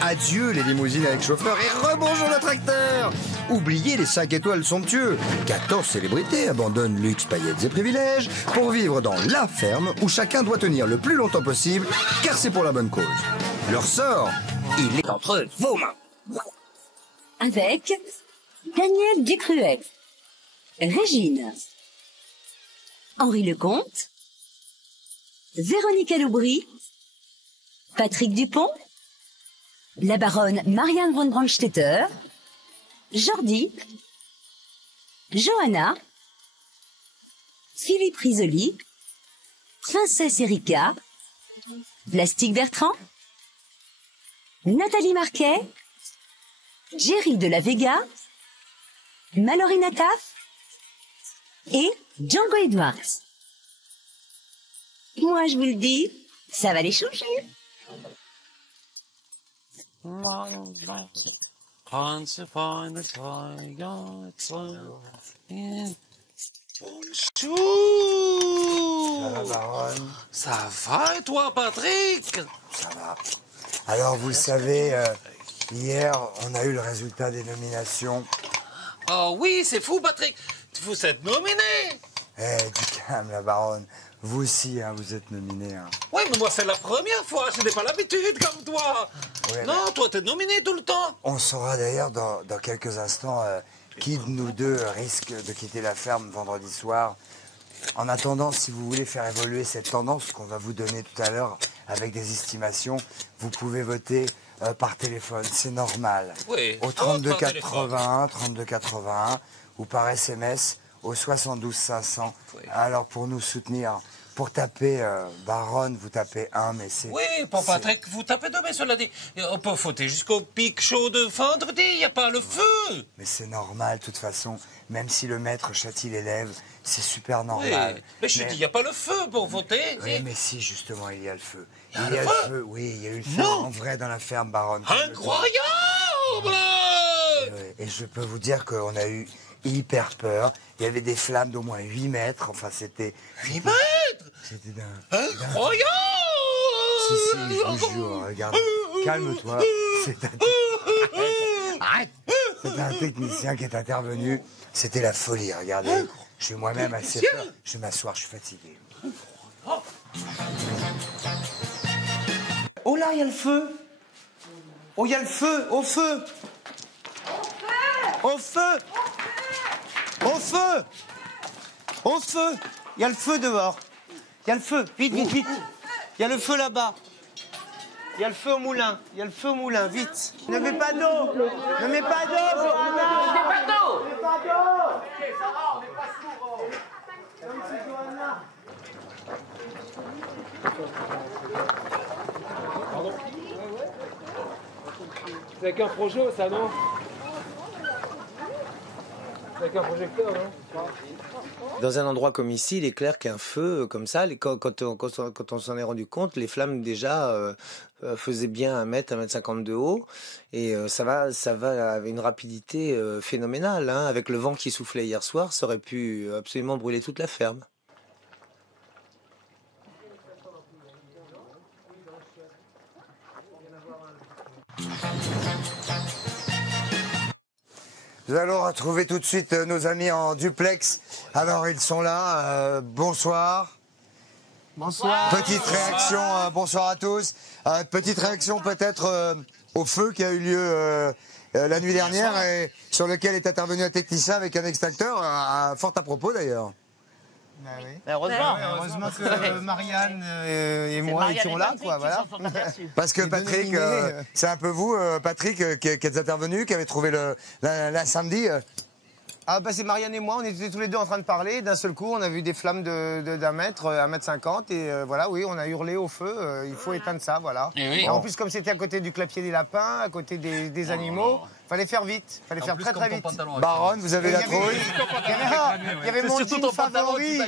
Adieu les limousines avec chauffeur et rebonjour le tracteur. Oubliez les 5 étoiles somptueux. 14 célébrités abandonnent luxe, paillettes et privilèges pour vivre dans la ferme où chacun doit tenir le plus longtemps possible car c'est pour la bonne cause. Leur sort, il est entre vos mains. Avec Daniel Ducruet, Régine, Henri Lecomte, Véronique Aloubry, Patrick Dupont, la baronne Marianne von Brandstetter, Jordi, Johanna, Philippe Risoli, Princesse Erika, Plastique Bertrand, Nathalie Marquet, Jerry de la Vega, Mallory Nataf et Django Edwards. Moi, je vous le dis, ça va les changer. Bonjour. Ça va, baronne? Ça va et toi, Patrick? Ça va. Alors, vous le savez, hier, on a eu le résultat des nominations. Oh oui, c'est fou, Patrick. Vous êtes nominé. Eh, du calme, la baronne. Vous aussi, hein, vous êtes nominé. Hein. Oui, mais moi, c'est la première fois. Je n'ai pas l'habitude comme toi. Ouais, non, mais... toi, t'es nominé tout le temps. On saura d'ailleurs dans quelques instants qui de nous deux risque de quitter la ferme vendredi soir. En attendant, si vous voulez faire évoluer cette tendance qu'on va vous donner tout à l'heure avec des estimations, vous pouvez voter par téléphone. C'est normal. Oui. Au 3281 ou par SMS au 72 500. Oui. Alors pour nous soutenir, pour taper baronne, vous tapez 1, mais c'est... Oui, pour Patrick, vous tapez 2, mais cela dit, on peut voter jusqu'au pic chaud de vendredi, il n'y a pas le feu. Mais c'est normal, de toute façon, même si le maître châtie l'élève, c'est super normal. Oui, mais je dis, il n'y a pas le feu pour voter. Oui, mais si, justement, il y a le feu. Il y a le feu. Oui, il y a eu le feu en vrai dans la ferme, baronne. Incroyable! Et je peux vous dire qu'on a eu hyper peur. Il y avait des flammes d'au moins 8 mètres. Enfin, c'était... 8 mètres? C'était dingue. Incroyable! Si, je vous jure, regarde. Calme-toi. Arrête! C'est un technicien qui est intervenu. C'était la folie, regardez. Je suis moi-même assez peur. Je vais m'asseoir, je suis fatigué. Oh là, il y a le feu! Oh, il y a le feu! Au feu! Au feu! Au feu! Au feu! Il y a le feu dehors. Il y a le feu. Vite, vite, vite. Il y a le feu là-bas. Il y a le feu au moulin. Il y a le feu au moulin. Vite. Ne mets pas d'eau. Ne mets pas d'eau, Johanna. Ne mets pas d'eau. Ne mets pas d'eau. Ça va, on n'est pas sourd. C'est Johanna. Pardon. C'est qu'un projet, ça, non? C'est qu'un projecteur, non? Dans un endroit comme ici, il est clair qu'un feu comme ça, quand on s'en est rendu compte, les flammes déjà faisaient bien 1 mètre, 1,50 m de haut. Et ça va avec une rapidité phénoménale. Hein. Avec le vent qui soufflait hier soir, ça aurait pu absolument brûler toute la ferme. Nous allons retrouver tout de suite nos amis en duplex. Alors, ils sont là. Bonsoir. Bonsoir. Petite réaction, bonsoir à tous. Petite réaction peut-être au feu qui a eu lieu la nuit dernière et sur lequel est intervenu un technicien avec un extincteur, fort à propos d'ailleurs. Bah oui. Heureusement que Marianne et moi étions là, quoi, voilà. Parce que Patrick, c'est un peu vous, Patrick, qui êtes intervenu, qui avez trouvé l'incendie. Ah bah c'est Marianne et moi, on était tous les deux en train de parler, d'un seul coup on a vu des flammes d'1 mètre, 1,50 m et voilà, oui, on a hurlé au feu, il faut éteindre ça, voilà. Et en plus comme c'était à côté du clapier des lapins, à côté des animaux, fallait faire vite, fallait faire très vite. Baronne, vous avez la trouille. Il y avait mon jean favori,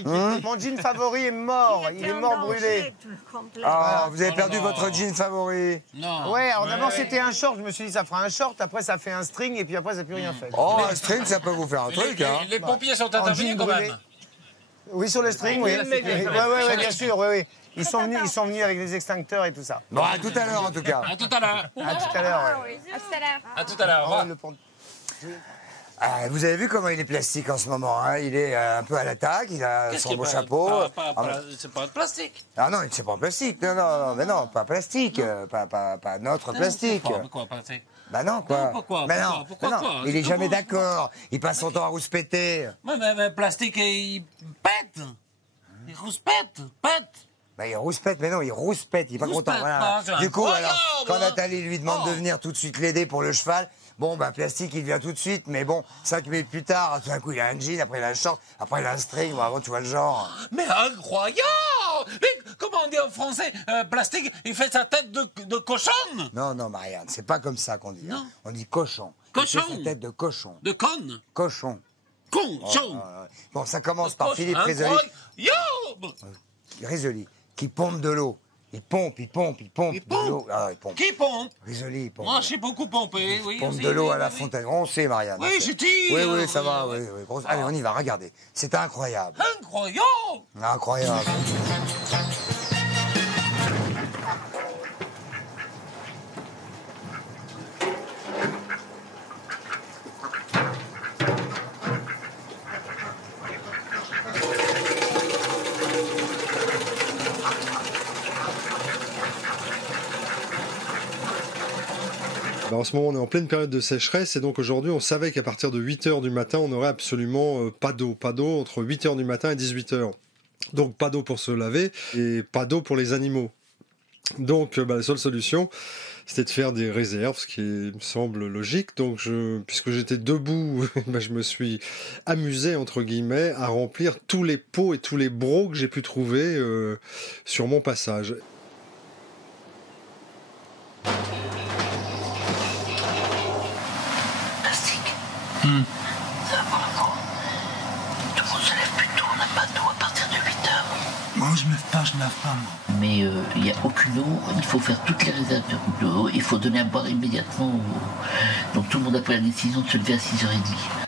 mon jean favori est mort, il est mort brûlé. Ah, vous avez perdu votre jean favori. Non. Ouais, alors d'abord c'était un short, je me suis dit ça fera un short, après ça fait un string et puis après ça n'a plus rien fait. Oh, un string, ça peut vous faire un truc, hein. Les pompiers sont intervenus quand même. Oui, sur le string, oui. Oui, bien sûr, oui. Ils sont venus avec des extincteurs et tout ça. Bon, à tout à l'heure, en tout cas. À tout à l'heure. À tout à l'heure, oui. À tout à l'heure. Au revoir. Ah, vous avez vu comment il est plastique en ce moment, hein? Il est un peu à l'attaque, il a Qu'est-ce son qui est beau pas- chapeau. C'est pas de plastique. Ah non, c'est pas en plastique. Non, mais non, pas plastique. Pas notre plastique. Pourquoi plastique? Bah non, quoi. Non, pourquoi? Mais non, Pourquoi mais non. quoi? Il est jamais Comment? d'accord. Il passe son temps à rouspéter. Mais plastique, il pète. Il rouspète, pète. Bah, il rouspète, mais non, il rouspète, il est pas content. Rouspète, Voilà. c'est Du coup, incroyable, alors, quand hein. Nathalie lui demande de Oh. venir tout de suite l'aider pour le cheval, bon, bah, plastique, il vient tout de suite, mais bon, 5 minutes plus tard, tout d'un coup, il a un jean, après il a un short, après il a un string, bon, avant, tu vois le genre. Mais incroyable! Mais comment on dit en français? Plastique, il fait sa tête de cochonne. Non, Marianne, c'est pas comme ça qu'on dit. Non. Hein. On dit cochon. Cochon. Il fait sa tête de cochon. De conne. Cochon. Cochon. Bon, ça commence par Philippe Incroyable. Risoli, qui pompe de l'eau. Il pompe Il de pompe. l'eau. Ah, il pompe. Qui pompe? Risoli, il pompe. Moi, j'ai beaucoup pompé, oui. Il pompe aussi, de l'eau oui, à la oui. fontaine. On sait, Marianne. Oui, on sait. j'ai dit. Oui, ça va. Oui. Grosse- Allez, on y va, regardez. C'est incroyable. Incroyable! Incroyable. Ben, en ce moment, on est en pleine période de sécheresse et donc aujourd'hui, on savait qu'à partir de 8h du matin, on n'aurait absolument pas d'eau entre 8h du matin et 18h. Donc pas d'eau pour se laver et pas d'eau pour les animaux. Donc la seule solution, c'était de faire des réserves, ce qui me semble logique. Donc puisque j'étais debout, je me suis amusé, entre guillemets, à remplir tous les pots et tous les brocs que j'ai pu trouver sur mon passage. Plastique. Ça va vraiment. Tout le monde se lève plus tôt, on n'a pas d'eau à partir de 8h. Moi, je me lave pas, moi. Mais il n'y a aucune eau, il faut faire toutes les réserves d'eau, il faut donner à boire immédiatement. Donc tout le monde a pris la décision de se lever à 6h30.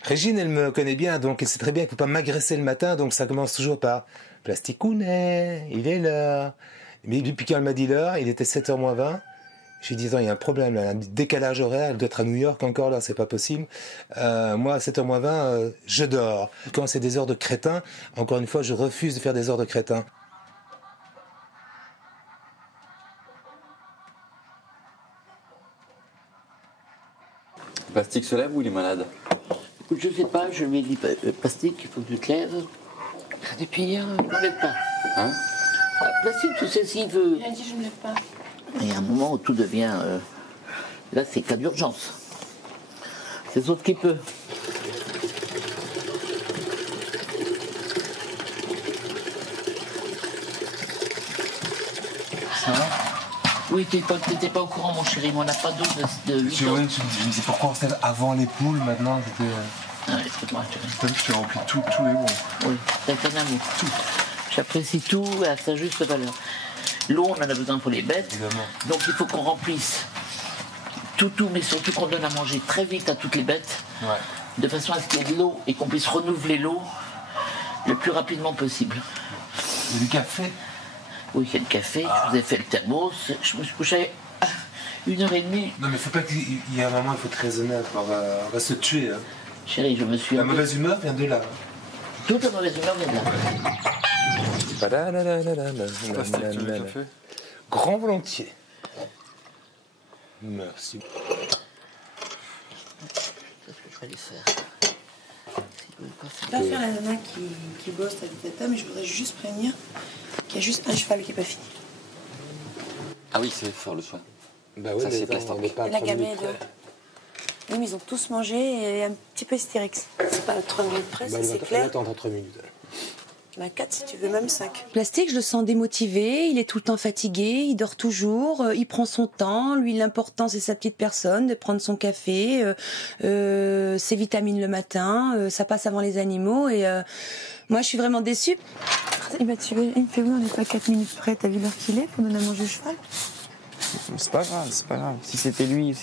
Régine, elle me connaît bien, donc elle sait très bien qu'elle ne peut pas m'agresser le matin, donc ça commence toujours par « Plasticounet, il est là ». Mais depuis qu'elle m'a dit l'heure, il était 7h moins 20. J'ai dit, attends, il y a un problème, là, un décalage horaire, elle doit être à New York encore, là, c'est pas possible. Moi, à 7h moins 20, je dors. Quand c'est des heures de crétin, encore une fois, je refuse de faire des heures de crétin. Plastique se lève ou il est malade? Écoute, je sais pas, je lui ai dit Plastique, il faut que tu te lèves. Depuis hier, je ne me lève pas. Hein? Plastique, tu sais s'il veut. Il a dit je me lève pas. Il y a un moment où tout devient... là, c'est cas d'urgence. C'est les autres qui peuvent. Ça va? Oui, t'étais pas au courant, mon chéri, mais on n'a pas d'eau de 8 ans. Je me disais pourquoi on se lève avant les poules, maintenant c'était... Ah, écoute-moi, chéri. T'as vu que je t'ai rempli tous les bons. Oui, t'as un amour. Tout. J'apprécie tout à sa juste valeur. L'eau, on en a besoin pour les bêtes. Évidemment. Donc il faut qu'on remplisse tout, mais surtout qu'on donne à manger très vite à toutes les bêtes. Ouais. De façon à ce qu'il y ait de l'eau et qu'on puisse renouveler l'eau le plus rapidement possible. Il y a du café? Oui, il y a le café, je vous ai fait le thermos. Je me suis couché à 1h30. Non mais faut pas qu'il y ait un moment, il faut être raisonnable, on va se tuer. Hein. Chérie, je me suis... La mauvaise humeur vient de là. Toute la mauvaise humeur vient de là. Plastique, tu veux le café? Grand volontiers. Merci. C'est ce que je vais aller faire. Je vais pas faire la nana qui bosse avec Tata, mais je voudrais juste prévenir qu'il y a juste un cheval qui n'est pas fini. Ah oui, c'est fort le choix. Bah oui, Ça, c'est mais plastique. on n'est pas à La 3 gamelle minutes est près. dehors. Oui, mais ils ont tous mangé et un petit peu hystérique. C'est pas à 3 minutes près, ça, c'est clair. Attends 3 minutes. Bah 4 si tu veux, même 5. Plastique, je le sens démotivé, il est tout le temps fatigué, il dort toujours, il prend son temps, lui l'important c'est sa petite personne, de prendre son café, ses vitamines le matin, ça passe avant les animaux et moi je suis vraiment déçue. Il me fait oui, on n'est pas 4 minutes près, t'as vu l'heure qu'il est pour donner à manger au cheval? C'est pas grave, c'est pas grave. Si c'était lui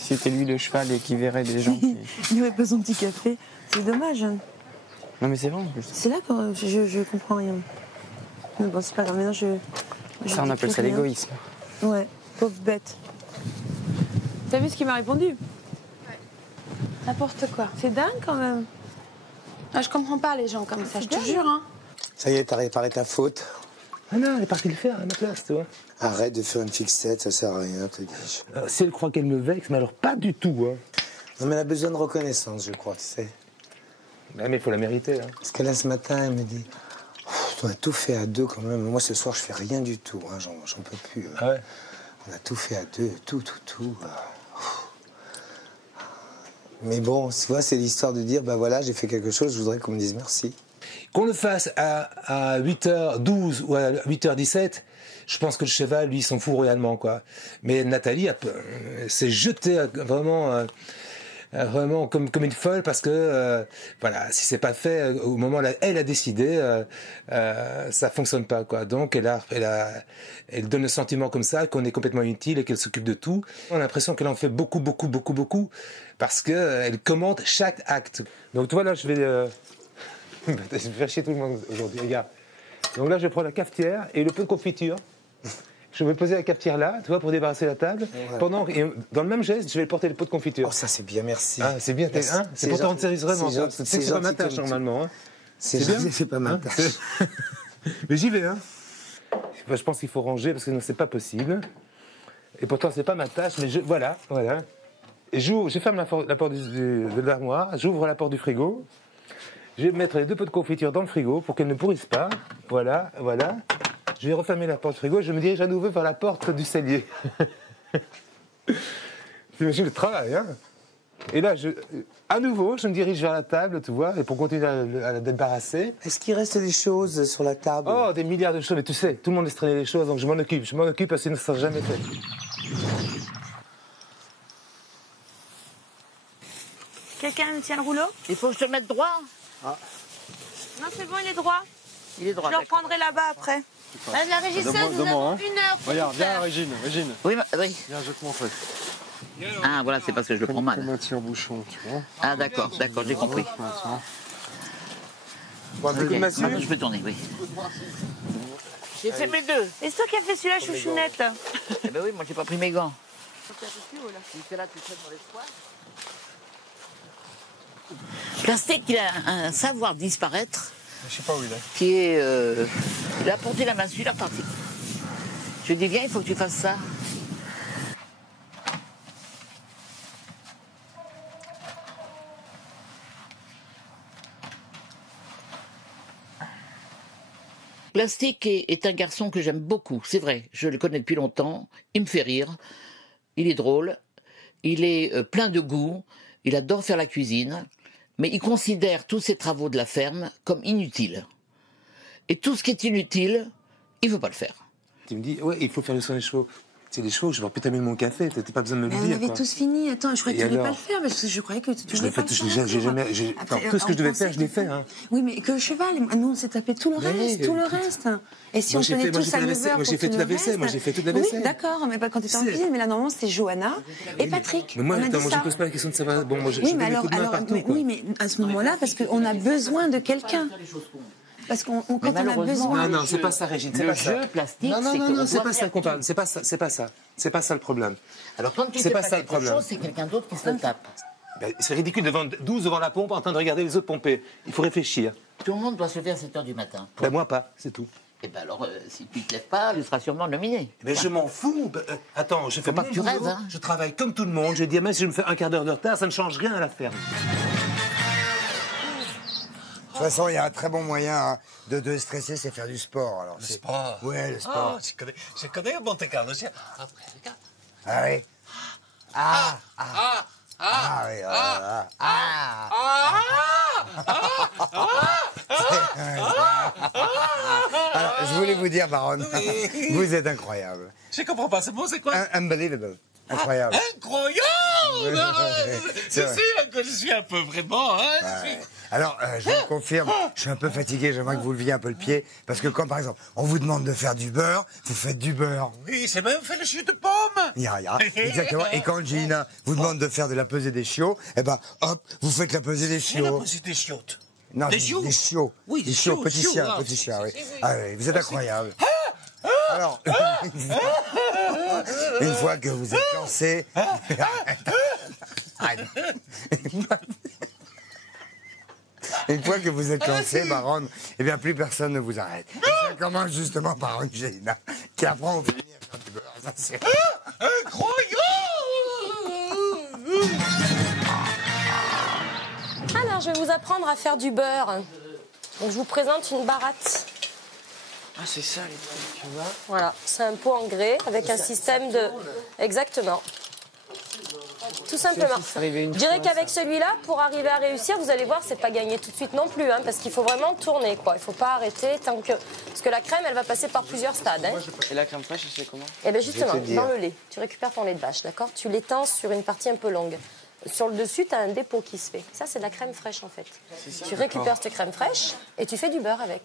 le cheval et qu'il verrait des gens qui... Il n'aurait pas son petit café, c'est dommage. Hein. Non mais c'est vrai en plus. C'est là que je comprends rien. Mais bon, c'est pas grave, maintenant je Ça, on dis appelle plus ça rien. l'égoïsme. Ouais, pauvre bête. T'as vu ce qu'il m'a répondu? Ouais. N'importe quoi. C'est dingue quand même. Ah, je comprends pas les gens comme ça, je te jure. Hein. Ça y est, t'as réparé ta faute. Ah non, elle est partie le faire à ma place, tu vois. Arrête de faire une fixette, ça sert à rien, te dis-je. Si elle croit qu'elle me vexe, mais alors pas du tout, hein. Non, mais elle a besoin de reconnaissance, je crois, tu sais. Ouais, mais il faut la mériter, hein. Parce que là, ce matin, elle me dit... On a tout fait à deux quand même. Moi, ce soir, je fais rien du tout. Hein. J'en peux plus. Ah ouais. On a tout fait à deux. Tout. Mais bon, tu vois, c'est l'histoire de dire, bah voilà, j'ai fait quelque chose, je voudrais qu'on me dise merci. Qu'on le fasse à 8h12 ou à 8h17, je pense que le cheval, lui, s'en fout royalement, quoi. Mais Nathalie s'est jetée vraiment comme une folle parce que, voilà, si c'est pas fait, au moment où elle a décidé, ça fonctionne pas, quoi. Donc, elle donne le sentiment comme ça qu'on est complètement inutile et qu'elle s'occupe de tout. On a l'impression qu'elle en fait beaucoup parce que elle commente chaque acte. Donc, tu vois, là, je vais faire chier tout le monde aujourd'hui, regarde. Donc là, je prends la cafetière et le pot de confiture. Je vais poser la cafetière là, tu vois, pour débarrasser la table. Ouais. Et dans le même geste, je vais porter le pot de confiture. Oh, ça c'est bien, merci. Ah, c'est bien, hein, c'est pour te rendre service vraiment. C'est pas ma tâche normalement. Hein. C'est bien, c'est pas ma tâche. Mais j'y vais, hein. Je pense qu'il faut ranger parce que non, c'est pas possible. Et pourtant, c'est pas ma tâche, mais voilà. Et je ferme la porte de l'armoire, j'ouvre la porte du frigo. Je vais mettre les deux pots de confiture dans le frigo pour qu'elles ne pourrissent pas. Voilà. Je vais refermer la porte du frigo et je me dirige à nouveau vers la porte du cellier. T'imagines le travail, hein? Et là, à nouveau, je me dirige vers la table, tu vois, et pour continuer à la débarrasser. Est-ce qu'il reste des choses sur la table? Oh, des milliards de choses, mais tu sais, tout le monde laisse traîner les choses, donc je m'en occupe parce que sinon ça ne sera jamais fait. Quelqu'un me tient le rouleau? Il faut que je te mette droit. Non, c'est bon, il est droit. Il est droit. Je le reprendrai là-bas après. Madame la régisseuse, nous avons 1 heure pour Regarde, vous faire. viens, Régine. Oui. Viens, je vais te montrer. Ah, voilà, c'est parce que je le prends mal. Comme un tire-bouchon, tu vois. Ah, d'accord, j'ai compris. Bon, un coup de massue. Maintenant, je peux tourner, oui. J'ai fait mes deux. Et c'est toi qui as fait celui-là, chouchounette, là? Eh ben oui, moi, j'ai pas pris mes gants. Plastique, il a un savoir disparaître. Je sais pas où il est. Qui est. Il a porté la massue, il est reparti. Je lui dis, viens, il faut que tu fasses ça. Plastique est un garçon que j'aime beaucoup, c'est vrai. Je le connais depuis longtemps. Il me fait rire. Il est drôle. Il est plein de goût. Il adore faire la cuisine. Mais il considère tous ses travaux de la ferme comme inutiles. Et tout ce qui est inutile, il ne veut pas le faire. Tu me dis, ouais, il faut faire le soin des chevaux. C'est des chevaux, je vais avoir péter mon café, t'as pas besoin de me le dire. On avait tous fini. Attends, je croyais que tu voulais pas le alors faire, parce que je croyais que tu voulais pas le faire. J'ai jamais. Tout ce que je devais faire, je l'ai fait. Hein. Oui, mais que le cheval, nous on s'est tapé tout le reste. Et si on tenait tous à 9 heures moi j'ai fait toute la vaisselle, Oui, d'accord, mais pas quand tu étais en cuisine, mais là normalement c'était Johanna et Patrick. Mais moi, attends, moi je pose pas la question de savoir. Bon, moi je oui, donne des coups de main partout. Oui, mais à ce moment-là, parce qu'on a besoin de quelqu'un. Parce qu'on quand on a besoin. Non, c'est pas ça, Régine. Le jeu plastique, non, c'est pas ça qu'on parle. C'est pas ça. C'est pas ça le problème. Alors quand tu sais pas quelque chose, c'est quelqu'un d'autre qui se le tape. Ben, c'est ridicule de vendre 12 devant la pompe en train de regarder les autres pomper. Il faut réfléchir. Tout le monde doit se lever à 7h du matin. Ben, moi pas, c'est tout. Et ben alors, si tu te lèves pas, tu seras sûrement nominé. Mais je m'en fous. Attends, je fais pas que tu rêves, hein. Je travaille comme tout le monde. Je dis, même si je me fais un quart d'heure de retard, ça ne change rien à la ferme. De toute façon, il y a un très bon moyen de déstresser, c'est faire du sport. Alors, Le sport? Ouais, le sport. Oh, je connais Monte Carlo. Après, regarde. Ah oui. Oui. Alors, je voulais vous dire, Baronne, vous êtes incroyable. Je comprends pas, ce mot, c'est quoi? Unbelievable. Incroyable. Incroyable! C'est sûr que je suis un peu vraiment, hein? Ouais. Alors, je vous confirme, je suis un peu fatigué, j'aimerais que vous leviez un peu le pied, parce que quand, par exemple, on vous demande de faire du beurre, vous faites du beurre. Oui, c'est même fait le jus de pomme. Exactement. Et quand Gina vous demande de faire de la pesée des chiots, eh ben, hop, vous faites la pesée des C'est la chiots. pesée des chiottes. Non, Des chiots. Des chiots. Oui, des chiots, petits chiens, ah, petits chiens, oui. oui. Ah oui, vous êtes incroyable. Alors, une fois que vous êtes lancé... Une fois que vous êtes lancé, Baron, eh bien plus personne ne vous arrête. Et ça commence justement par Angelina, qui apprend au premier à faire du beurre. Ça, c'est... Alors, je vais vous apprendre à faire du beurre. Donc, je vous présente une baratte. Ah, c'est ça les trucs, tu vois. Voilà, c'est un pot en grès avec un système de... Exactement. Tout simplement. Je dirais qu'avec celui-là, pour arriver à réussir, vous allez voir, c'est pas gagné tout de suite non plus, hein, parce qu'il faut vraiment tourner, quoi. Il faut pas arrêter tant que... Parce que la crème, elle va passer par plusieurs stades. Hein. Et la crème fraîche, elle se fait comment? Eh bien justement, dans le lait. Tu récupères ton lait de vache, d'accord? Tu l'étends sur une partie un peu longue. Sur le dessus, tu as un dépôt qui se fait. Ça, c'est de la crème fraîche, en fait. Tu récupères cette crème fraîche et tu fais du beurre avec.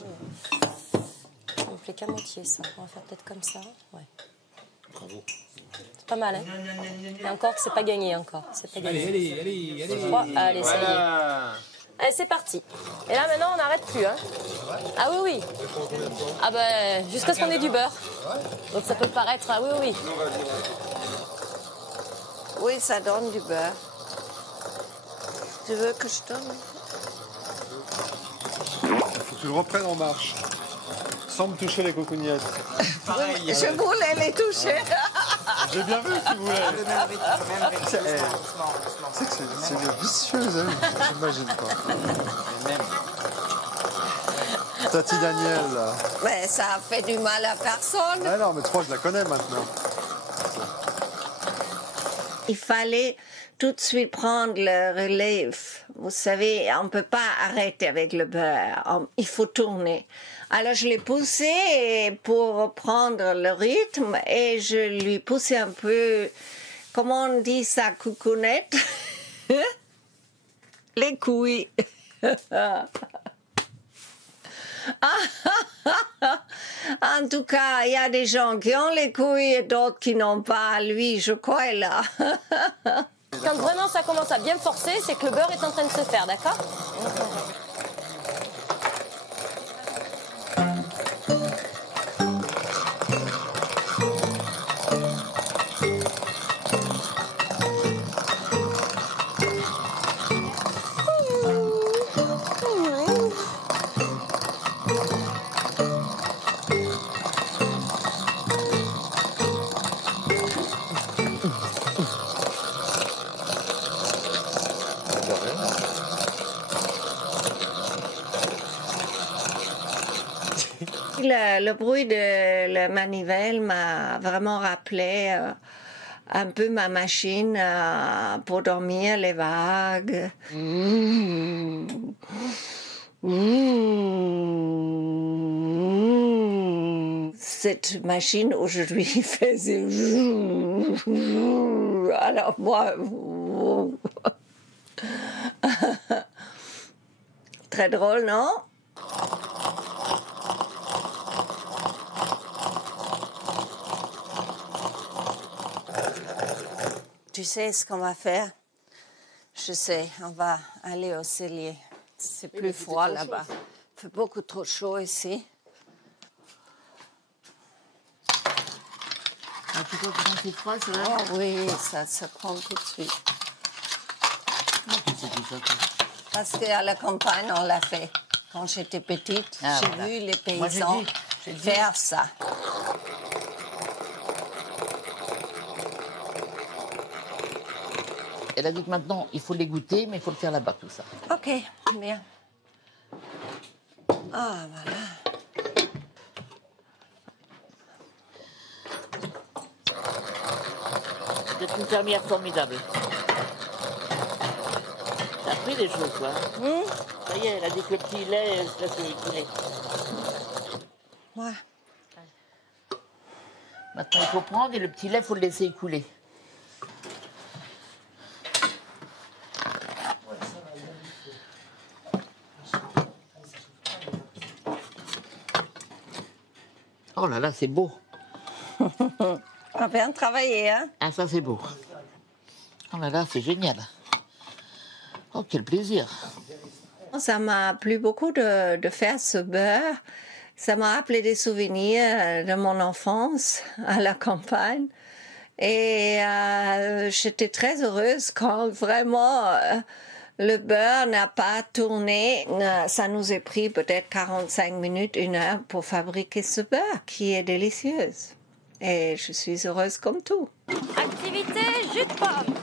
Ça me plaît qu'à moitié, ça. On va faire peut-être comme ça. Ouais. Bravo. C'est pas mal, hein? Et encore que c'est pas gagné, encore. C'est pas gagné. Allez. Allez, ça y est. Allez, c'est parti. Et là, maintenant, on n'arrête plus, hein? Ah oui. Ah ben, jusqu'à ce qu'on ait du beurre. Donc ça peut paraître... Ah oui. Oui, ça donne du beurre. Tu veux que je donne? Il faut que tu le reprennes en marche. Sans me toucher les cocognettes. Pareil. Je voulais les toucher. J'ai bien vu que tu voulais. C'est une vicieuse, hein. J'imagine pas. Tati Daniel, là. Mais ça fait du mal à personne. Ah non, mais tu crois que je la connais maintenant. Il fallait tout de suite prendre le relève. Vous savez, on ne peut pas arrêter avec le beurre. Il faut tourner. Alors, je l'ai poussé pour prendre le rythme et je lui poussais un peu, comment on dit ça, coucounette? Les couilles. En tout cas, il y a des gens qui ont les couilles et d'autres qui n'ont pas. Lui, je crois, là. Quand vraiment ça commence à bien forcer, c'est que le beurre est en train de se faire, d'accord? Le bruit de la manivelle m'a vraiment rappelé un peu ma machine pour dormir, les vagues. Cette machine aujourd'hui faisait... Alors moi... Très drôle, non? Tu sais ce qu'on va faire? Je sais, on va aller au cellier. C'est plus froid là-bas. Il fait beaucoup trop chaud ici. Ah, tu crois que quand c'est froid, ça va? Oh oui, ça prend tout de suite. Comment tu sais tout ça, toi? Parce qu'à la campagne, on l'a fait. Quand j'étais petite, j'ai vu les paysans faire ça. Elle a dit que maintenant, il faut les goûter, mais il faut le faire là-bas, tout ça. Ok, bien. Ah, voilà. C'est une fermière formidable. T'as appris des choses, toi. Ça y est, elle a dit que le petit lait, ça se écouler. Ouais. Maintenant, il faut prendre et le petit lait, il faut le laisser écouler. Oh là là, c'est beau. On a bien travaillé, hein? Ah, ça, c'est beau. Oh là là, c'est génial. Oh, quel plaisir. Ça m'a plu beaucoup de faire ce beurre. Ça m'a rappelé des souvenirs de mon enfance à la campagne. Et j'étais très heureuse quand vraiment le beurre n'a pas tourné. Ça nous a pris peut-être 45 minutes, 1 heure pour fabriquer ce beurre qui est délicieux. Et je suis heureuse comme tout. Activité jus de pomme.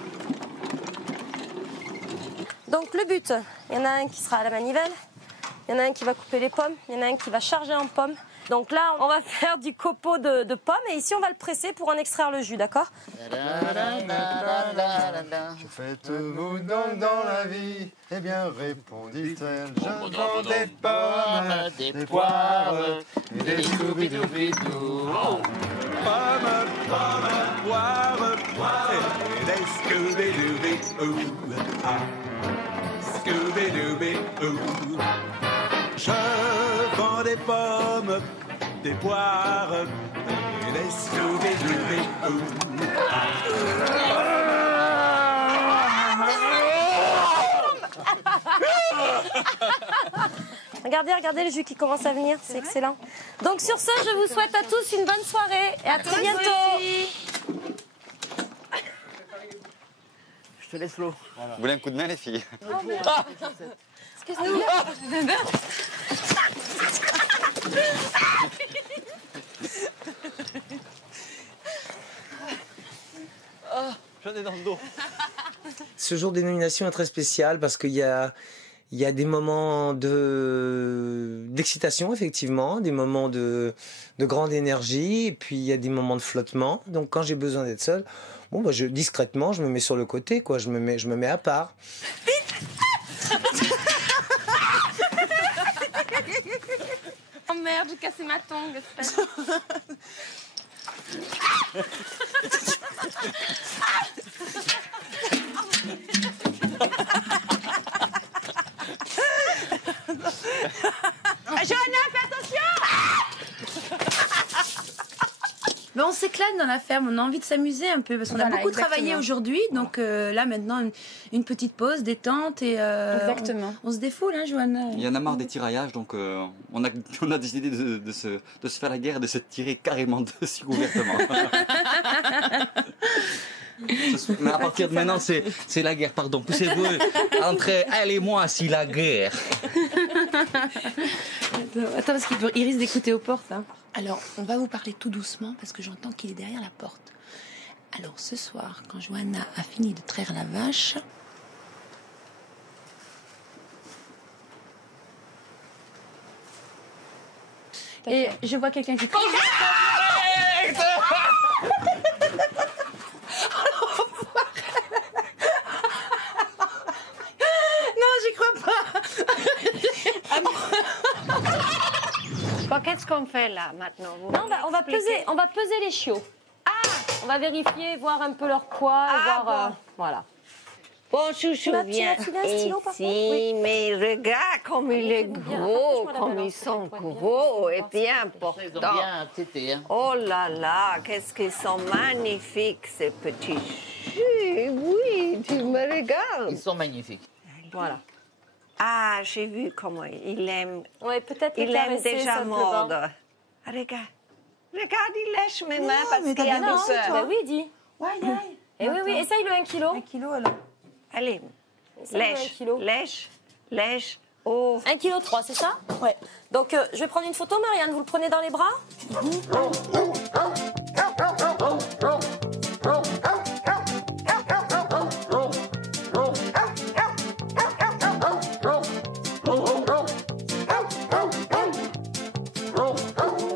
Donc le but, il y en a un qui sera à la manivelle, il y en a un qui va couper les pommes, il y en a un qui va charger en pommes. Donc là, on va faire du copeau de pommes et ici, on va le presser pour en extraire le jus, d'accord? Que faites-vous donc dans la vie? Eh bien, répondit-elle, je vends des pommes, des poires et des scooby-dooby-doo. Pommes, pommes, poires, et des scooby-dooby-doo. Scooby-dooby-doo. Je vends des pommes, des poires et des scooby-dooby-doo. Regardez le jus qui commence à venir, c'est excellent. Donc sur ce, je vous souhaite à tous une bonne soirée et à très bientôt. Je te laisse l'eau. Vous voulez un coup de main, les filles? Excusez-moi. J'en ai dans le dos. Ce jour des nominations est très spécial parce qu'il y a des moments d'excitation, effectivement, des moments de grande énergie, et puis il y a des moments de flottement. Donc quand j'ai besoin d'être seule, bon, bah, discrètement, je me mets sur le côté, quoi. Je me mets à part. Oh merde, j'ai cassé ma tongue. Johanna, fais attention! Mais on s'éclate dans la ferme, on a envie de s'amuser un peu parce qu'on a beaucoup travaillé aujourd'hui, donc là maintenant une petite pause, détente et on se défoule, hein, Johanna. Il y en a marre des tiraillages, donc on a décidé de se faire la guerre et de se tirer carrément dessus ouvertement. Mais à partir de maintenant, c'est la guerre, pardon. Poussez-vous entre elle et moi, c'est la guerre. Attends, parce qu'il risque d'écouter aux portes. Hein. Alors, on va vous parler tout doucement parce que j'entends qu'il est derrière la porte. Alors, ce soir, quand Johanna a fini de traire la vache... Et je vois quelqu'un qui... Bon, qu'est-ce qu'on fait là maintenant? Non, on va peser les chiots. Ah! On va vérifier, voir un peu leur poids, voir. Voilà. Bon, chouchou, viens ici, mais regarde comme il est gros, comme ils sont gros et bien portants. Ils ont bien tété, hein. Oh là là, qu'est-ce qu'ils sont magnifiques, ces petits chus. Oui, tu me regardes. Ils sont magnifiques. Voilà. Ah, j'ai vu comment il aime. Oui, peut-être il aime déjà mordre. Ah, regarde, il lèche mes mains parce qu'il a peur. peur. Oui, dis. Et oui, essaye le 1 kilo. 1 kilo alors. Allez, lèche. Oh. 1,3 kg, c'est ça? Ouais. Donc, je vais prendre une photo, Marianne. Vous le prenez dans les bras?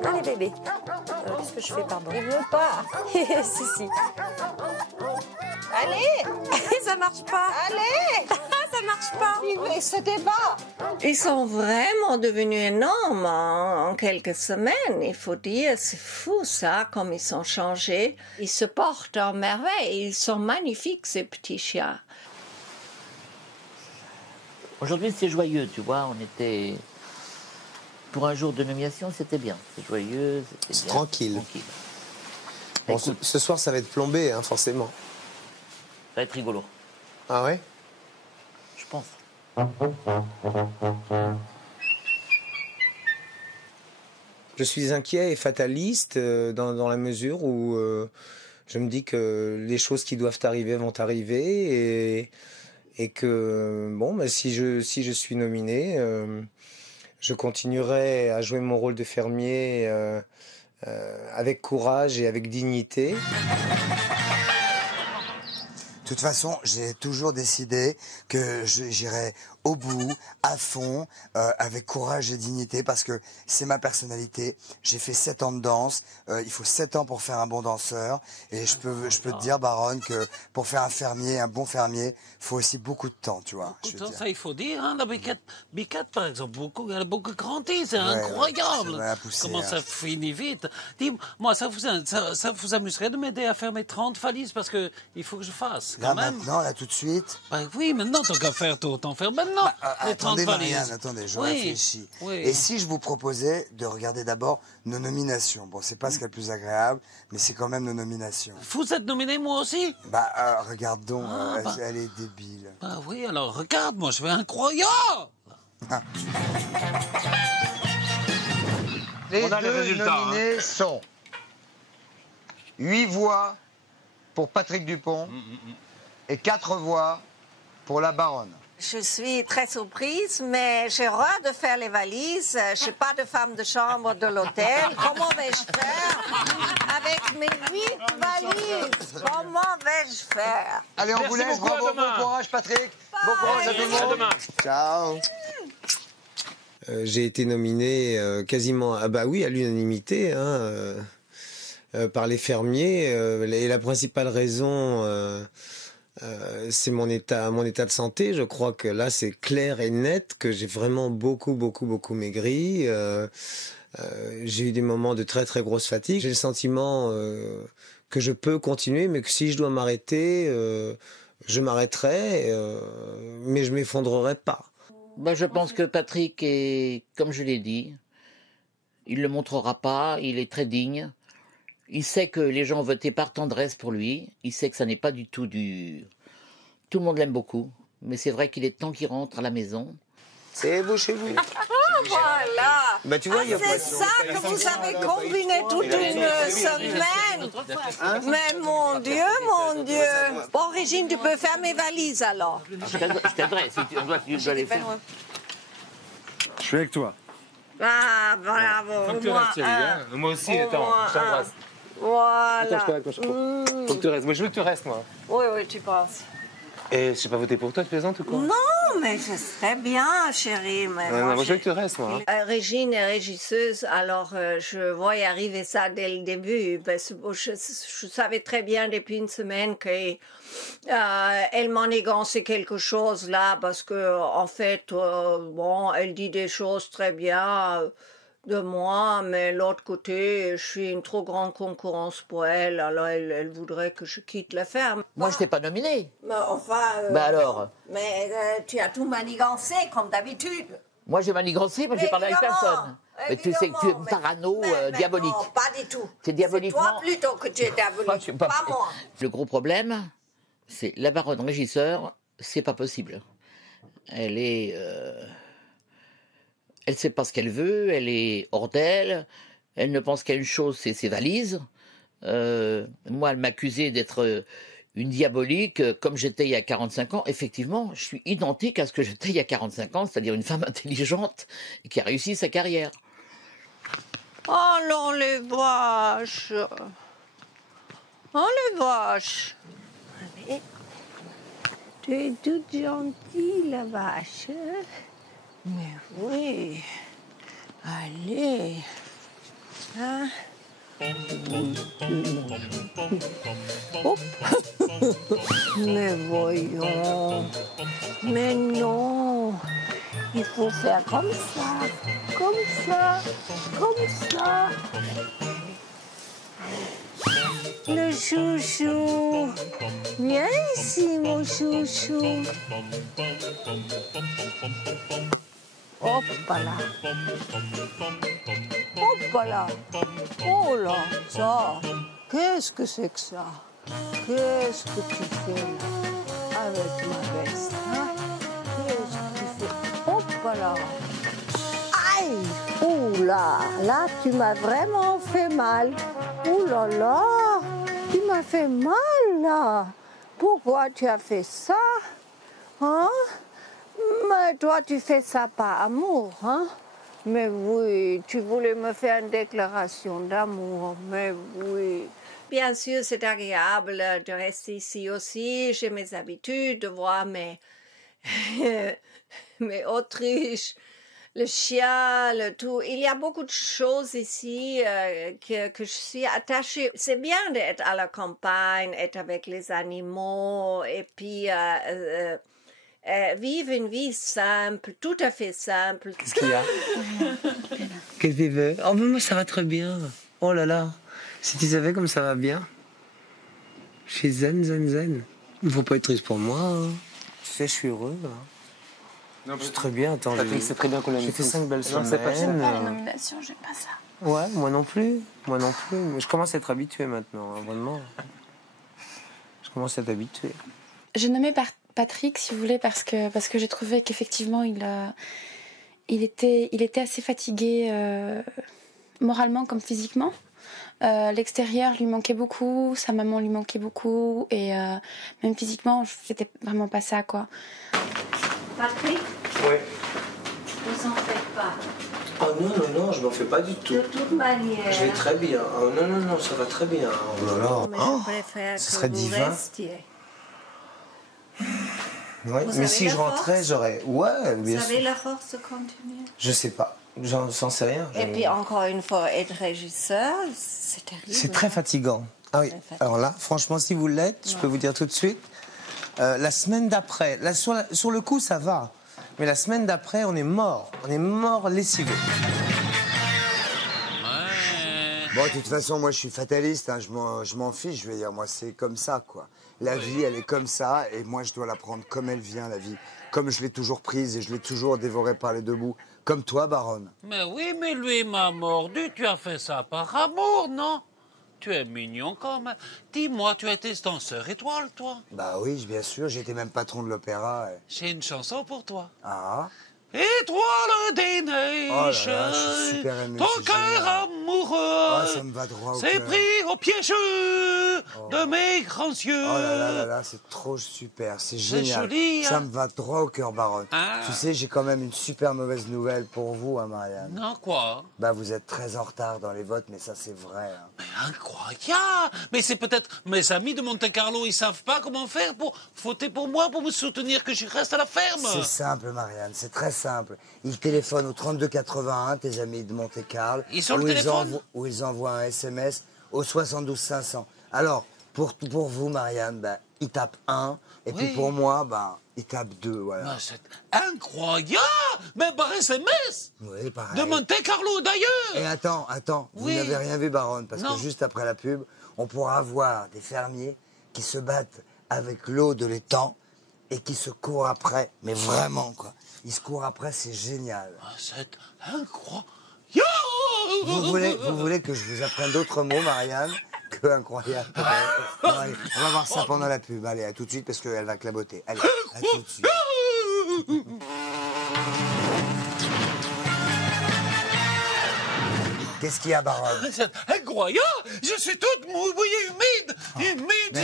Allez, bébé. Qu'est-ce que je fais, pardon? Il veut pas. Si. Allez. Ça marche pas. Allez. Ça marche pas. Il se débat. Ils sont vraiment devenus énormes en quelques semaines. Il faut dire, c'est fou ça, comme ils sont changés. Ils se portent en merveille. Ils sont magnifiques, ces petits chiens. Aujourd'hui, c'est joyeux, tu vois. On était... Pour un jour de nomination, c'était bien. C'est joyeux, c'était bien. Tranquille. Bon, ce soir, ça va être plombé, hein, forcément. Ça va être rigolo. Ah ouais? Je pense. Je suis inquiet et fataliste dans la mesure où je me dis que les choses qui doivent arriver vont arriver et que bon, bah, si je suis nominé, je continuerai à jouer mon rôle de fermier avec courage et avec dignité. De toute façon, j'ai toujours décidé que j'irai au bout, à fond, avec courage et dignité, parce que c'est ma personnalité. J'ai fait 7 ans de danse, il faut 7 ans pour faire un bon danseur, et je peux te dire, Baronne, que pour faire un bon fermier, il faut aussi beaucoup de temps, tu vois. Ça, il faut dire, hein, la biquette, par exemple, elle a beaucoup grandi, c'est incroyable. Comment ça finit vite. Dis-moi, ça vous amuserait de m'aider à faire mes 30 valises, parce que il faut que je fasse. Là, maintenant, là, tout de suite? Bah, oui, maintenant, tant qu'à faire, autant faire maintenant. Attendez, Marianne, attendez, je réfléchis. Oui. Et si je vous proposais de regarder d'abord nos nominations? Bon, c'est pas ce qu'il y a de plus agréable, mais c'est quand même nos nominations. Vous êtes nominé, moi aussi? Bah, regarde donc, elle est débile. Bah oui, alors regarde, moi, je vais incroyable. Les deux nominés sont 8 voix pour Patrick Dupont et 4 voix pour la Baronne. Je suis très surprise, mais j'ai horreur de faire les valises. Je n'ai pas de femme de chambre de l'hôtel. Comment vais-je faire avec mes 8 valises? Comment vais-je faire? Allez, on vous laisse. Bravo, bon courage, Patrick. Bon courage à tout le monde. Ciao. J'ai été nominé quasiment, à l'unanimité, hein, par les fermiers. Et la principale raison... c'est mon état de santé. Je crois que là, c'est clair et net que j'ai vraiment beaucoup maigri. J'ai eu des moments de très très grosse fatigue. J'ai le sentiment que je peux continuer, mais que si je dois m'arrêter, je m'arrêterai, mais je m'effondrerai pas. Ben, je pense que Patrick est, comme je l'ai dit, il le montrera pas. Il est très digne. Il sait que les gens ont voté par tendresse pour lui. Il sait que ça n'est pas du tout du... Tout le monde l'aime beaucoup. Mais c'est vrai qu'il est temps qu'il rentre à la maison. C'est beau chez vous. Voilà. Bah, tu vois, c'est ça que vous avez combiné toute une semaine. Mais mon Dieu. Bon, Régine, tu peux faire mes valises alors. Je t'aiderai. Tu dois les faire. Je suis avec toi. Ah, bravo. Faut que tu restes, chérie. Moi aussi, attends, je t'embrasse. Voilà. Attends, je faut que tu restes. Moi, je veux que tu restes, moi. Oui, tu penses. Et je sais pas voter pour toi, tu plaisantes ou quoi? Non, mais je serais bien, chérie. Mais moi, je veux que tu restes, moi. Régine est régisseuse, alors je vois y arriver ça dès le début. Parce que je savais très bien depuis une semaine qu'elle manigançait quelque chose là, parce que en fait, elle dit des choses très bien de moi, mais l'autre côté, je suis une trop grande concurrence pour elle, alors elle voudrait que je quitte la ferme. Moi, je t'ai pas nominé. Mais enfin... alors Mais tu as tout manigancé, comme d'habitude. Moi, j'ai manigancé, mais j'ai parlé avec personne. Mais tu sais que tu es parano, diabolique. Non, pas du tout. C'est diaboliquement... C'est toi plutôt que tu es diabolique, pas moi. Le gros problème, c'est la baronne régisseur, c'est pas possible. Elle est... Elle sait pas ce qu'elle veut, elle est hors d'elle, elle ne pense qu'à une chose, c'est ses valises. Moi, elle m'accusait d'être une diabolique, comme j'étais il y a 45 ans. Effectivement, je suis identique à ce que j'étais il y a 45 ans, c'est-à-dire une femme intelligente qui a réussi sa carrière. Oh non, les vaches. Oh, les vaches. Allez. Tu es toute gentille, la vache. Mais oui. Allez. Hein? Hop. Mais voyons. Mais non. Il faut faire comme ça. Comme ça. Comme ça. Le chouchou. Viens ici, mon chouchou. Hop là. Hop là. Oh là, ça. Qu'est-ce que c'est que ça? Qu'est-ce que tu fais là avec ma veste, hein? Qu'est-ce que tu Ouh là, tu m'as vraiment fait mal. Ouh là, tu m'as fait mal là. Pourquoi tu as fait ça? Hein? Mais toi, tu fais ça par amour, hein? Mais oui, tu voulais me faire une déclaration d'amour, mais oui. Bien sûr, c'est agréable de rester ici aussi. J'ai mes habitudes de voir mes Autriches, le chien, le tout. Il y a beaucoup de choses ici que je suis attachée. C'est bien d'être à la campagne, être avec les animaux et puis vivre une vie simple, tout à fait simple. Qu'est-ce qu'il y a? Qu'est-ce qu'il veut? Oh, mais moi, ça va très bien. Oh là là. Si tu savais comme ça va bien. Je suis zen. Il ne faut pas être triste pour moi. Hein. Tu sais, je suis heureux. Hein. Non, je suis très bien. Attends, c'est très bien qu'on l'a mis. J'ai fait 5 belles semaines. J'aime pas les nominations, j'aime pas ça. Ouais, moi non plus. Mais je commence à être habitué maintenant, hein, vraiment. Je commence à être habitué. J'ai nommé Patrick, si vous voulez, parce que j'ai trouvé qu'effectivement, il était assez fatigué moralement comme physiquement. L'extérieur lui manquait beaucoup, sa maman lui manquait beaucoup, et même physiquement, c'était vraiment pas ça, quoi. Patrick? Oui. Vous en faites pas. Oh non, je m'en fais pas du tout. De toute manière. Je vais très bien. Oh non, ça va très bien. Oh là là. Mais je préfère ce que serait vous divin. restiez. Ouais, mais si je rentrais, j'aurais... Ouais, bien sûr. Vous avez la force de continuer? Je sais pas. J'en sais rien. Et puis encore une fois, être régisseur, c'est terrible. C'est très fatigant. Ah oui. Alors là, franchement, si vous l'êtes, je peux vous dire tout de suite, la semaine d'après, sur le coup, ça va. Mais la semaine d'après, on est mort. On est mort lessivé. Bon, de toute façon, moi, je suis fataliste. Hein, je m'en fiche, je veux dire. Moi, c'est comme ça, quoi. La vie, elle est comme ça. Et moi, je dois la prendre comme elle vient, la vie. Comme je l'ai toujours prise et je l'ai toujours dévorée par les deux bouts. Comme toi, Baronne. Mais oui, mais lui m'a mordu. Tu as fait ça par amour, non? Tu es mignon quand même. Dis-moi, tu étais danseur étoile, toi? Bah oui, bien sûr. J'étais même patron de l'opéra. J'ai une chanson pour toi. Ah. Étoile des neiges, oh là là, je suis super ému, ton cœur amoureux ça me va droit au s'est cœur. pris au piège de mes grands yeux. Oh là là, c'est trop super, c'est génial. Joli, hein? Ça me va droit au cœur, Baronne. Ah. Tu sais, j'ai quand même une super mauvaise nouvelle pour vous, hein, Marianne. Non, quoi? Bah, vous êtes très en retard dans les votes, mais ça, c'est vrai. Hein. Mais incroyable! Mais c'est peut-être mes amis de Monte-Carlo, ils savent pas comment faire pour voter pour moi, pour me soutenir que je reste à la ferme. C'est simple, Marianne, c'est très simple. Ils téléphonent au 3281, tes amis de Monte-Carlo. Ils sont le téléphone? Où ils envoient un SMS au 72 500. Alors, pour vous, Marianne, bah, ils tapent 1. Et puis pour moi, bah, ils tapent 2, voilà. Mais c'est incroyable! Mais par SMS! Oui, pareil. De Monte-Carlo, d'ailleurs! Et attends, vous n'avez rien vu, Baronne, parce que juste après la pub, on pourra voir des fermiers qui se battent avec l'eau de l'étang et qui se courent après, mais vraiment, quoi. Ils se courent après, c'est génial. Ah, c'est incroyable! Vous voulez que je vous apprenne d'autres mots, Marianne, que incroyable? Bon, allez, on va voir ça pendant la pub. Allez, à tout de suite, parce qu'elle va claboter. Allez, à tout de suite. Qu'est-ce qu'il y a, Baronne? C'est incroyable! Je suis toute mouillée, humide, Mais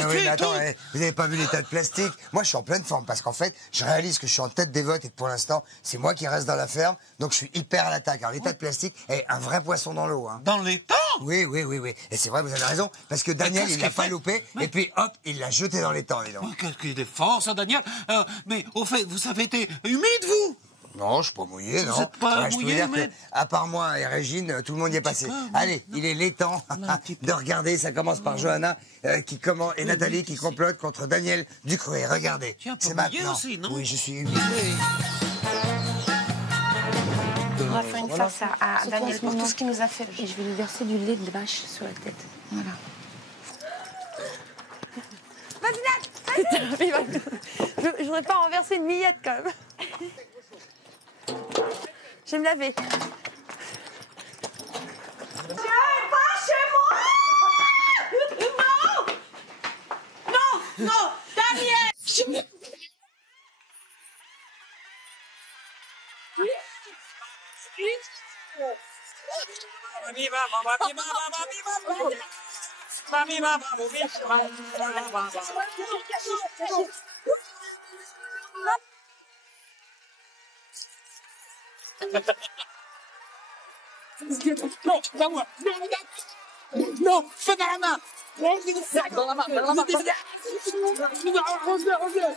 oui, mais attends, vous n'avez pas vu l'état de plastique? Moi, je suis en pleine forme, parce qu'en fait, je réalise que je suis en tête des votes et que pour l'instant, c'est moi qui reste dans la ferme, donc je suis hyper à l'attaque. Alors, l'état de plastique est un vrai poisson dans l'eau. Hein. Dans l'étang? Oui. Et c'est vrai, vous avez raison, parce que Daniel, il l'a pas loupé, et puis hop, il l'a jeté dans l'étang, les dents. Qu'est-ce qu'il est fort, ça, Daniel? Mais au fait, vous avez été humide, vous? Non, je suis pas mouillé, non. Vous n'êtes pas je peux mouillé, vous dire mais... que, à part moi et Régine, tout le monde y est passé. Allez, il est temps de regarder. Ça commence par Johanna et Nathalie qui complotent contre Daniel Ducruet. Regardez, c'est maintenant. Aussi, non? Oui, je suis humide. On va faire une farce à Daniel pour tout ce qu'il nous a fait. Et je vais lui verser du lait de vache sur la tête. Voilà. Vas-y, Nat! Je voudrais pas renverser une miette, quand même. Je vais me laver. Tu es pas chez moi? Non, Daniel! Non, pas moi. Non, feu dans la main. Dans la main, dans la main. Reviens.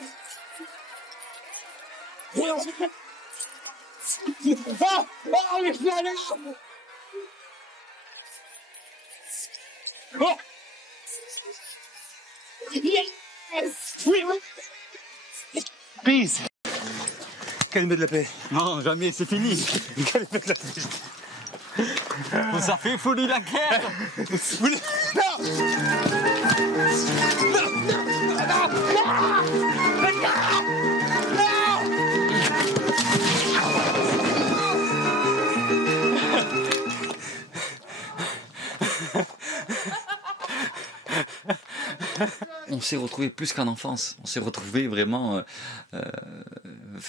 Oh, les flammes. Oh. Yes. Oui. Peace. Calme de la paix. Non, jamais, c'est fini. Calme de la paix. Ça fait folie la guerre. On s'est retrouvés plus qu'en enfance. On s'est retrouvés vraiment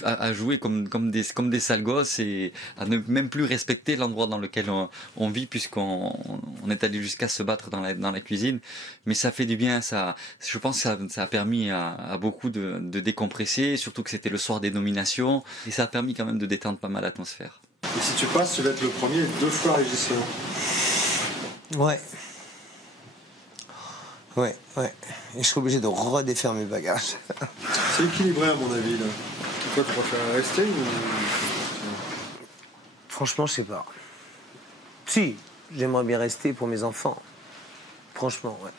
à jouer comme des sales gosses et à ne même plus respecter l'endroit dans lequel on vit, puisqu'on est allé jusqu'à se battre dans la cuisine. Mais ça fait du bien. Je pense que ça a permis à beaucoup de décompresser, surtout que c'était le soir des nominations. Et ça a permis quand même de détendre pas mal l'atmosphère. Et si tu passes, tu vas être le premier 2 fois régisseur. Ouais. Et je suis obligé de redéfaire mes bagages. C'est équilibré à mon avis là. Toi, tu préfères rester ou... Franchement, je sais pas. Si, j'aimerais bien rester pour mes enfants. Franchement, ouais.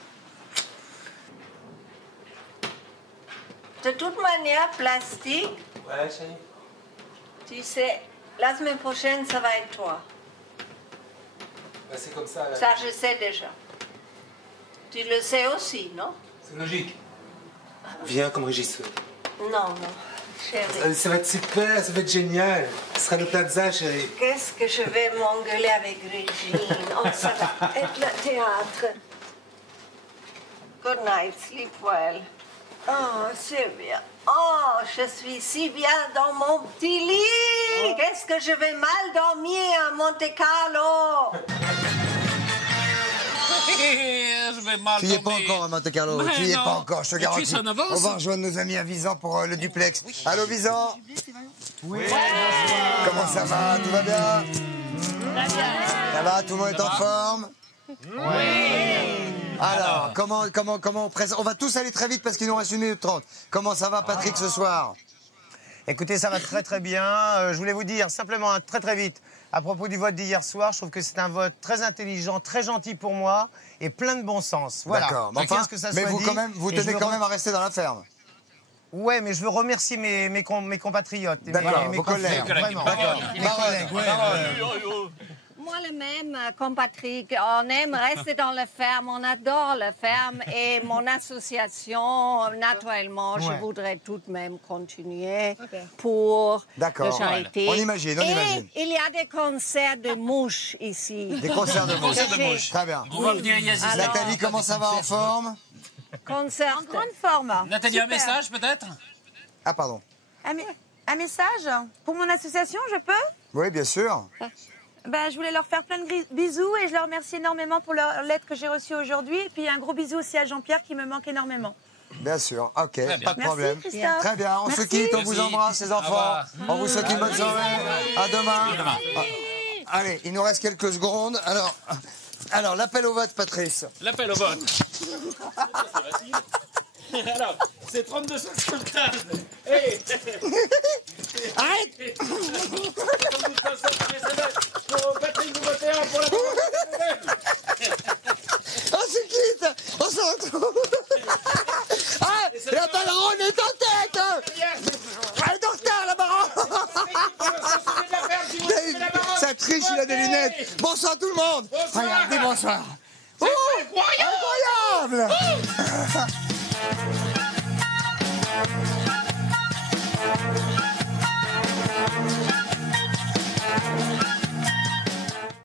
De toute manière, plastique, Ouais, chérie. tu sais, la semaine prochaine, ça va être toi. Bah, c'est comme ça. Là. Ça, je sais déjà. Tu le sais aussi, non? C'est logique. Viens comme régisseur. Non, chérie. Ça va être super, ça va être génial. Ce sera le plaza, chérie. Qu'est-ce que je vais m'engueuler avec Régine? Oh, ça va être le théâtre. Good night, sleep well. Oh, c'est bien. Oh, je suis si bien dans mon petit lit. Qu'est-ce que je vais mal dormir à Monte Carlo? Je vais mal Tu n'y es pas encore à Monte Carlo. Mais Tu n'y es non. pas encore, je te garantis. Tu es en avance. On va rejoindre nos amis à Visan pour le duplex. Allô, Visan? Oui. Comment ça va? Tout va bien? Ça va? Tout le monde est en forme? Oui. Alors, comment on présente? On va tous aller très vite parce qu'il nous reste 1 minute 30. Comment ça va, Patrick, ce soir? Écoutez, ça va très très bien. Je voulais vous dire simplement très vite, à propos du vote d'hier soir, je trouve que c'est un vote très intelligent, très gentil pour moi et plein de bon sens. Voilà. D'accord. Mais enfin, vous tenez quand même à rester dans la ferme. Ouais, mais je veux remercier mes compatriotes. D'accord, mes vos collègues. Vraiment. D'accord. Mes collègues, ouais. Moi, le même, comme Patrick, on aime rester dans la ferme, on adore la ferme et mon association, naturellement, je voudrais tout de même continuer pour la charité. On imagine. Et il y a des concerts de mouches ici. Des concerts de mouches. Très bien. On va venir y assister. Nathalie, comment ça va, en forme? Concert. En grande forme. Nathalie, un message peut-être? Ah, pardon. Un message pour mon association, je peux? Oui, bien sûr. Je voulais leur faire plein de bisous et je leur remercie énormément pour leur lettre que j'ai reçue aujourd'hui. Et puis un gros bisou aussi à Jean-Pierre qui me manque énormément. Bien sûr, ok, pas de problème. Merci, Christophe. Très bien, on se quitte, on vous embrasse les enfants. On vous souhaite une bonne soirée. À demain. Allez, il nous reste quelques secondes. Alors l'appel au vote, Patrice. L'appel au vote. Alors, c'est 3275. Hey. Arrête. Patrick, vous votez un pour la On se quitte. On se retrouve. Ah, la baronne est en tête. Elle est en retard, la baronne. Ça triche, il a des lunettes. Bonsoir tout le monde. Regardez, bonsoir. C'est incroyable. Incroyable.